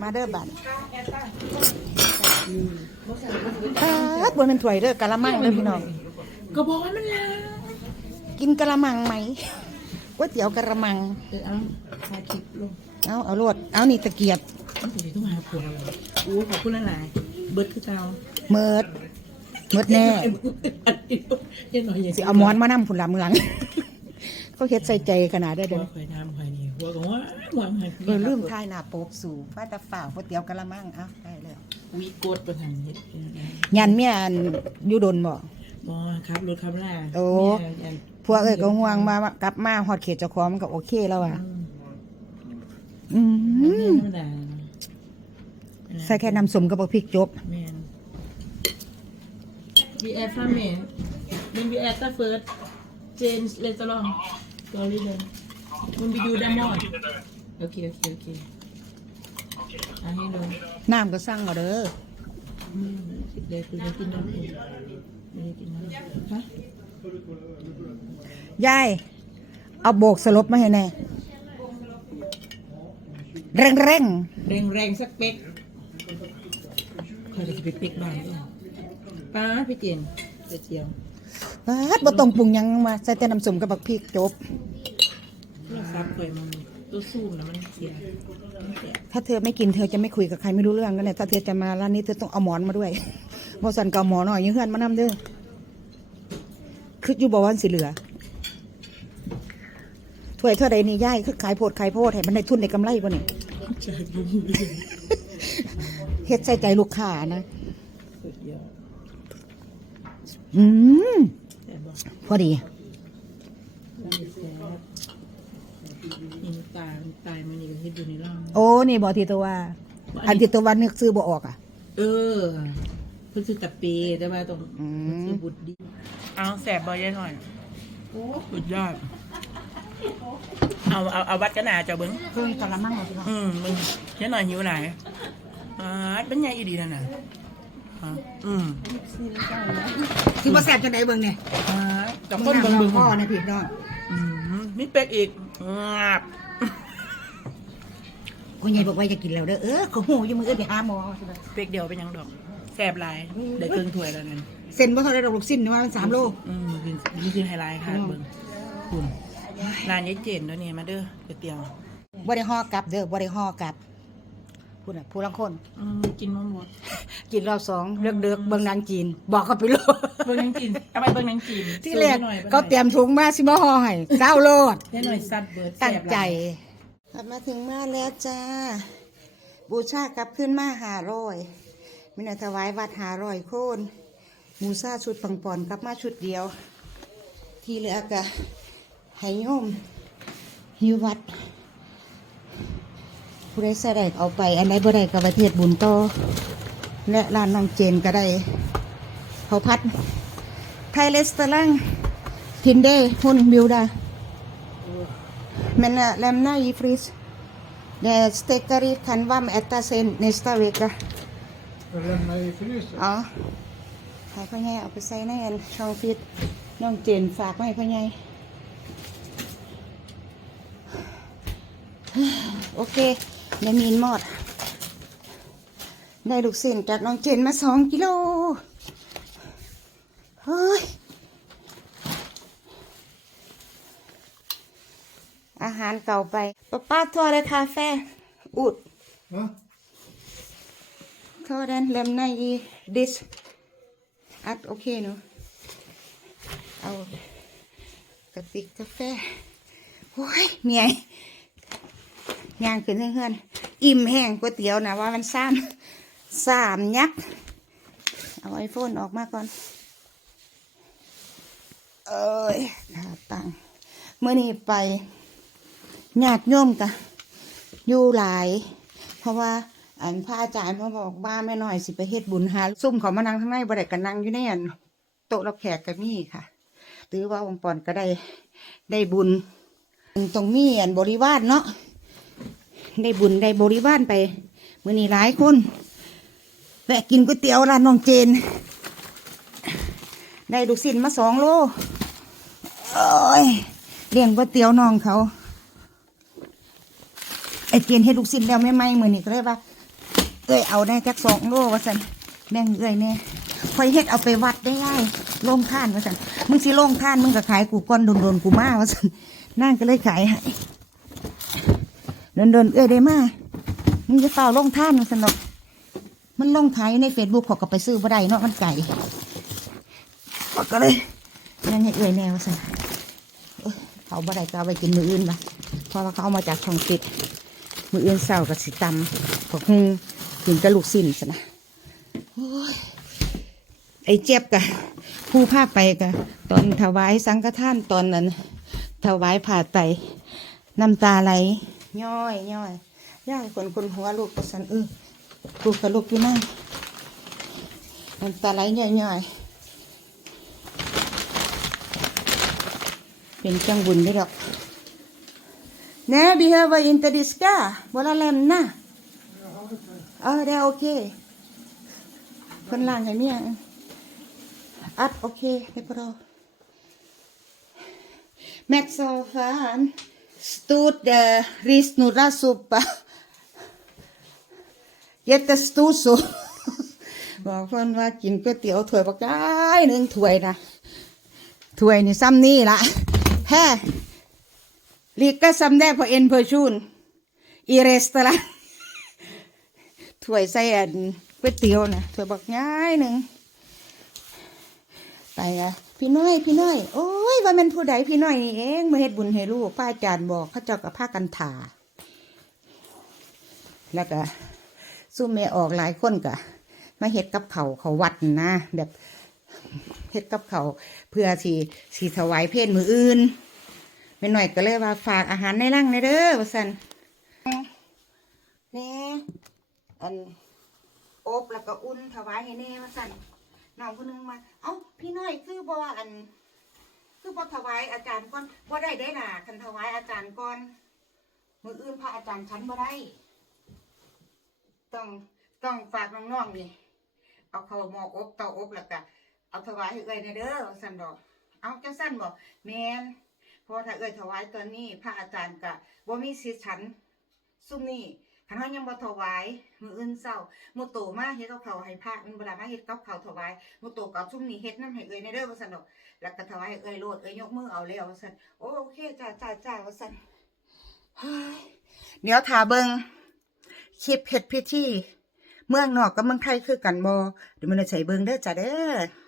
มาเด้อบันตัดบนเป็นถ้วยเด้อกะละมังเด้อพี่น้องก็บอกว่ามันลากินกะละมังไหมก๋วยเตี๋ยวกะละมังเออเอาชาคิดลงเอาเอาโลดเอานี่ตะเกียบต้องถือต้องหาผัวเราอู้ขอบคุณหลายๆเบิร์ดคือเจ้าเมิดเมิดแน่ยังหน่อยยังสิเอาหมอนมานำผุนละเมืองเขาเฮ็ดใส่ใจขนาดได้อเดี๋เด้ยวอคอยน้ำคอย นี่หัวก็ว่าหวังให้เออลืมทายหน้าโป๊บสู่ว่าแตะฝ่าวก๋วยเตี๋ยวกะละมังเอ้าได้แล้ววิโกดประทันเฮ็ดยันเมียอันอยู่ดนบ่บอครับรถครับล่าโอ้พวกเอ้ยก็ห่วงมากลับมาฮอดเขตเจ้าของมันก็โอเคแล้วอะอืมใส่แค่น้ำสมกับพริกจบแมนบีแอร์ฟาเมนมันบีแอร์ตาเฟิร์สเจนส์เลสลองตัวนี้เล ยมันบีดูดามอนโอเคโอเคโอเคเอาให้ดูน้ำก็สั่งเอาเด้ออืมเดี๋ยวคุณจะกินน้ำเองไม่ได้กินน้ำฮะยายเอาโบกสลบมาให้แน่เร่งเร่งแรงแรงๆสักเป๊กคอยจะไปเป๊กบ้านด้วยป้าพี่เจนเจียวๆปาดบ่ต้องปรุงหยังมาใส่แต่น้ำส้มกับบักพริกจบ โทรศัพท์คอยมันตัวซูมนะมันเสียมันเสียถ้าเธอไม่กินเธอจะไม่คุยกับใครไม่รู้เรื่องนั่นแหละถ้าเธอจะมาร้านนี้เธอต้องเอาหมอนมาด้วยเพราะสันก็เอาหมอนหน่อยยังเฮือนมานำเด้อคืออยู่บ่วามันสิเหลือถ้วยเท่าใดนี่ยายคือขายโพดขายโพดให้มันได้ทุนได้กำไรบ่นี่ใจบุ้งเลยเฮ็ดใส่ใจลูกค้านะสุดยอดอืมแต่บอกพอดี ว่าไม่แซ่บยิง ตายมันตายมันนี่ก็เฮ็ดอยู่ในร่างโอ้นี่บอกทีตัวว่า อันที่ตัววันนึกซื้อบ่ออกอะ เออเพิ่นคือตะเปแต่ว่าต้องอืม คือบุตรดีเอาแสบบอยายหน่อยสุดยอดเอาเอาเอาวัดกันหนาเจ้าเบิ้งเครื่องกะละมังเอาสิครับอืมมึงยายหน่อยหิวไหนอ่าเป็นไงอีดีนั่นน่ะอ่าอืมสิบ่แซ่บจังไดเบิ่งเนี่ยอ่ากับคนเบิ้งเบิ้งพ่อนะพี่น้องอืมมีเป็กอีกงับ คุณยายบอกว่าจะกินแล้วเด้อเออเขาหูอยู่มือเอ้ยไปหาหมอสิเป็กเดียวเป็นหยังดอกแสบหลายได้ครึ่งถ้วยแล้วนั่นเส้นบ่เท่าได้ดอกลูกสิ้นนี่ว่ามันสามโล อืมนี่นี่คือไฮไลท์ค่ะเบิ้งคุณร้านยายเจนแล้วเนี่ยมาเด้อก๋วยเตี๋ยวบ่ได้ห่อกลับเด้อบ่ได้ห่อกลับพูดน่ะผู้ลังคน อืมกินมะม่วงกินรอบสองเลือกเดือกเบิ่งหนางจีน บอกเขาไปโลดเบิ้งนังจีนเอาไปเบิ้งนังจีนที่แรกสู้หน่อยเขาเตรียมถุงมาสิมาห่อให้เก้าโลดได้หน่อยซัดเบิร์ดตั้งใจแซ่บหลาย ลับมาถึงมาแล้วจ้า บูชากลับขึ้นมาหาร้อยมินาถวายวัดหาร้อยโคนมูซาชุดปังปอนกลับมาชุดเดียว ที่เหลือกะให้โยมหิววัดผู้ใดใส่ได้เอาไป อันใดบ่ได้ก็ประเทศบุญโตและร้านน้องเจนก็ได้เขาพัด ไทยเลสเตอรังทินเดย์หุ่นบิวดา Men äh, lämna i frys. Det steker i kan varm äta sen nästa vecka. Jag lämnar i frysen. อ๋อให้พ่อใหญ่เอาไปใส่ในอันช่องฟิตน้องเจนฝากไว้ให้พ่อใหญ่โอเคได้มีนหมด ได้ลูกศิษย์จากน้องเจนมาสองกิโลเฮ้ย อาหารเก่าไปป้าป้าโทษเลยคาเฟ่อุด Va? โทษ den lämna i disk att okej nu เอากระติกกาแฟโอ้ยเมียย่างขึ้นเพื่อนๆอิ่มแห้งก๋วยเตี๋ยวนะว่ามันซ้ำสามยักษ์เอาไอโฟนออกมาก่อน เอ้ยขาตังเมื่อนี้ไป ญาติโยมกะอยู่หลาย เพราะว่าอันพระอาจารย์เขาบอกว่าแม่น้อยสิไปเฮ็ดบุญหาซุ่มเขามานั่งข้างในบ่ได้กันนั่งอยู่ในอันโต๊ะรับแขกก็มีค่ะหรือว่าองค์ปอนก็ได้ได้บุญ ตรงมีอันบริวารเนาะได้บุญได้บริวารไปมื้อนี้หลายคนแวะกินก๋วยเตี๋ยวร้านน้องเจน ได้ลูกศิษย์มาสองโลเอ้ยเลี้ยงก๋วยเตี๋ยวน้องเขา เตียนเฮ็ดลูกศิษย์แล้วไม่ไหมมือนี่ก็เลยว่าเอ้ยเอาได้จักสองโลว่าสันแม่งเอ้ยแน่คอยเฮ็ดเอาไปวัดได้ย่ายลงท่านว่าสันมึงสิลงท่านมึงก็ขายกูก้อนโดนๆกูมาว่าสันนั่งก็เลยขายให้โดนๆเอ้ยได้มามึงจะเปล่าลงท่านว่าสันดอกมันลงขายในเฟซบุ๊กเขาก็ไปซื้อบ่ได้เนาะมันไก่ก็เลยนั่นให้เอ้ยแนวสันเขาบ่ได้ก็เอาไปกินมืออื่นมาเพราะว่าเขาเอามาจากช่องติด มืออื่นเศร้ากับสิตำกับหงกินกระลูกสิ้นซะนะอไอ้เจ็บกะผู้พาพไปกะตอนถวายสังฆทานตอนนั้น ถวายผ่าไตน้ำตาไหลย่อยย่อยย่ายคนคนหัวลูกประสันเออลูกกับลูกอยู่นั่นน้ำตาไหลย่อยย่อยเป็นจังบุญได้ดอก Nej, behöver inte diska. Bara lämna. Ja, det är okej. คนล่างให้เมียอัดโอเค det är bra. Max sa fan stod uh, risnurrasoppa. Jättestor så. บอกเพื่อนว่ากินก๋วยเตี๋ยวถ้วยปากกายหนึ่งถ้วยนะถ้วยนี่ซ้ำนี่ละแฮ่ Lika som det är på en person i restaurang ถ้วยใส่อันก๋วยเตี๋ยวนะถ้วยบักง่ายหนึ่งไปอะพี่น้อย พี่น้อย โอ้ยว่ามันผู้ใดพี่น้อยนี่เองมาเฮ็ดบุญให้ลูกป้าอาจารย์บอกเขาเจ้ากับผ้ากันถาแล้วก็สู้แม่ออกหลายคนกะมาเฮ็ดกับเขาเขาวัดนะแบบเฮ็ดกับเขาเพื่อสีสีถวายเพศมืออื่น ไม่หน่อยก็เลยว่าฝากอาหารในร่างในเด้อว่าสันนี่อันอบแล้วก็อุ่นถวายให้แน่ว่าสันน้องคนนึงมา เอ้าพี่น้อยคือบ่าอัน คือบ่ถวายอาจารย์ก่อนบ่ได้ได้ล่ะคันถวายอาจารย์ก่อนมืออื่นพระอาจารย์ชั้นบ่ได้ ต้องต้องฝากน้องๆนี่เอาเขาหม้ออบเตาอบแล้วก็เอาถวายให้เอ้ยในเด้อว่าสันดอก เอาจังสั้นบอกแมน เพราะถ้าเอ่ยถวายตอนนี้ พระอาจารย์กะบ่มีสิทธิ์ฉันซุ่มนี่คันเฮายังบ่ถวายมืออื่นเช้ามือโตมาเฮ็ดกับข้าให้พระมันบ่ได้มาเฮ็ดกับข้าถวายมือโตกับซุ่มนี่เฮ็ดน้ำให้เอ่ยในเด้อว่าซั่นดอกแล้วก็ถวายเอ่ยโลดเอ่ยยกมือเอาแล้วว่าซั่นโอเคจ้าจ้าจ้าว่าซั่นเดี๋ยวถาเบิงคลิปเฮ็ดพิธีเมืองนอกกับเมืองไทยคือกันบ่เดี๋ยวมันจะใส่เบิงเด้อจ้าเด้อ